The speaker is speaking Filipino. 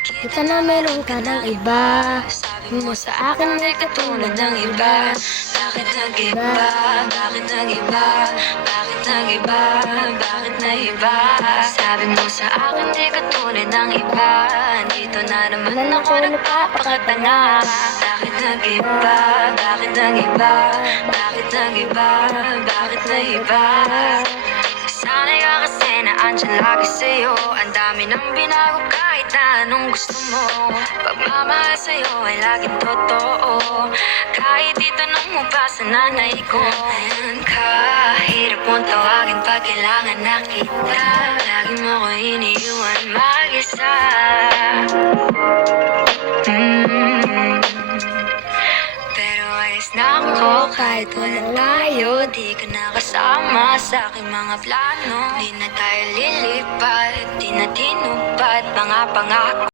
Kita na meron ka ng iba. Sabi mo sa akin ay katulad ng iba. Bakit nag-iba? Bakit nag-iba? Bakit nag-iba? Bakit nag-iba? Sabi mo sa akin ay katulad ng iba. Dito na naman ako nagpapakatanga. Bakit nag-iba? Bakit nag-iba? Bakit nag-iba? Bakit nag-iba? Sana'y ka kasi na andyan lagi sa'yo. Ang dami nang binago kahit na anong gusto mo. Pagmamahal sa'yo ay laging totoo. Kahit itanong mo pa sa nanay ko. Ayan ka, hirap mong tawagin pag kailangan na kita. Lagi mo ko iniiwan mag-isa. Pero ayos na ako kahit walang tayo. Di ka nakasama sa aking mga plano. Di na tayo lilipat, di na tinupad mga pangako.